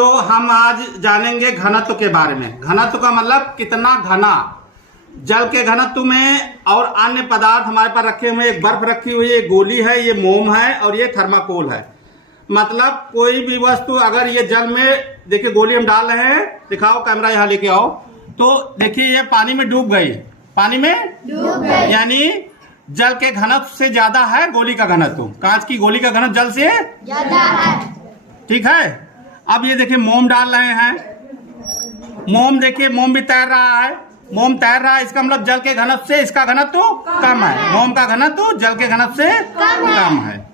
तो हम आज जानेंगे घनत्व के बारे में। घनत्व का मतलब कितना घना। जल के घनत्व में और अन्य पदार्थ हमारे पास रखे हुए, एक बर्फ रखी हुई है, एक गोली है, ये मोम है और ये थर्माकोल है। मतलब कोई भी वस्तु अगर ये जल में, देखिए गोली हम डाल रहे हैं, दिखाओ कैमरा यहाँ लेके आओ, तो देखिए ये पानी में डूब गई, पानी में डूब गई, यानी जल के घनत्व से ज्यादा है गोली का घनत्व। कांच की गोली का घनत्व जल से ज्यादा है, ठीक है। अब ये देखिए मोम डाल रहे हैं, मोम देखिए मोम भी तैर रहा है, मोम तैर रहा है, इसका मतलब जल के घनत्व से इसका घनत्व कम है। मोम का घनत्व जल के घनत्व से कम है।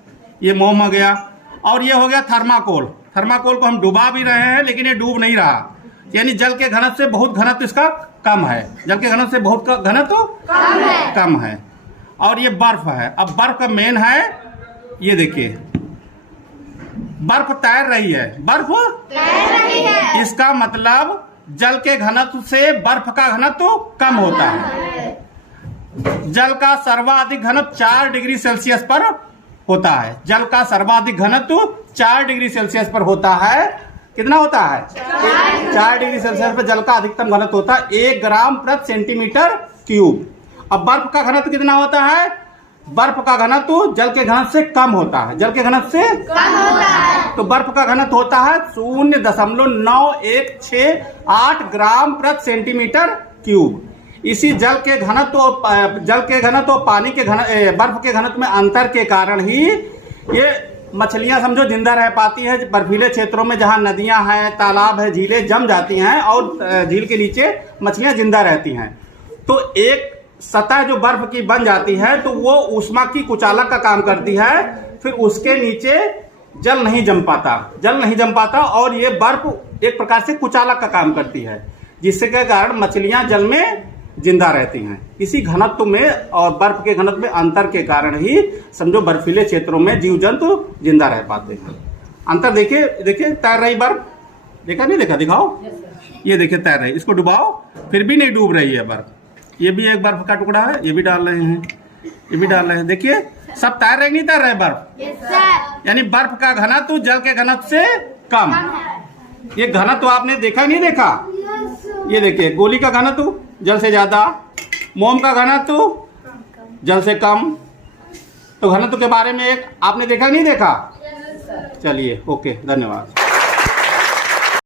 ये मोम हो गया। और ये हो गया थर्माकोल। थर्माकोल को हम डुबा भी रहे हैं लेकिन ये डूब नहीं रहा, यानी जल के घनत्व से बहुत घनत्व इसका कम है, जल के घनत्व से बहुत घनत्व कम है। और ये बर्फ है। अब बर्फ का मेन है, ये देखिए बर्फ तैर रही है, बर्फ तैर रही है, इसका मतलब जल के घनत्व से बर्फ का घनत्व कम होता है। जल का सर्वाधिक घनत्व 4 डिग्री सेल्सियस पर होता है। जल का सर्वाधिक घनत्व 4 डिग्री सेल्सियस पर होता है। कितना होता है? 4 डिग्री सेल्सियस पर जल का अधिकतम घनत्व होता है 1 ग्राम प्रति सेंटीमीटर क्यूब। अब बर्फ का घनत्व कितना होता है? बर्फ का घनत्व जल के घनत्व से कम होता है, जल के घनत्व से कम होता है। तो बर्फ का घनत्व होता है 0.9168 ग्राम प्रति सेंटीमीटर क्यूब। इसी जल के घनत्व और पानी के बर्फ के घनत्व में अंतर के कारण ही ये मछलियां समझो जिंदा रह पाती है। बर्फीले क्षेत्रों में जहां नदियां हैं, तालाब है, झीलें जम जाती हैं और झील के नीचे मछलियां जिंदा रहती हैं। तो एक सतह जो बर्फ की बन जाती है तो वो ऊष्मा की कुचालक का काम करती है, फिर उसके नीचे जल नहीं जम पाता और ये बर्फ एक प्रकार से कुचालक का काम करती है, जिससे के कारण मछलियां जल में जिंदा रहती हैं। इसी घनत्व में और बर्फ के घनत्व में अंतर के कारण ही समझो बर्फीले क्षेत्रों में जीव जंतु जिंदा रह पाते हैं। अंतर देखिए तैर रही बर्फ, देखा नहीं देखा, दिखाओ, ये देखिए तैर रही, इसको डुबाओ फिर भी नहीं डूब रही है बर्फ। ये भी एक बर्फ का टुकड़ा है, ये भी डाल रहे हैं, ये भी डाल रहे हैं, देखिए सब तैर रहे नहीं तैर रहे बर्फ। यानी बर्फ का घनत्व जल के घनत्व से कम। ये घनत्व आपने देखा नहीं देखा? ये देखिए गोली का घनत्व जल से ज्यादा, मोम का घनत्व जल से कम। तो घनत्व के बारे में एक आपने देखा नहीं देखा? चलिए ओके, धन्यवाद।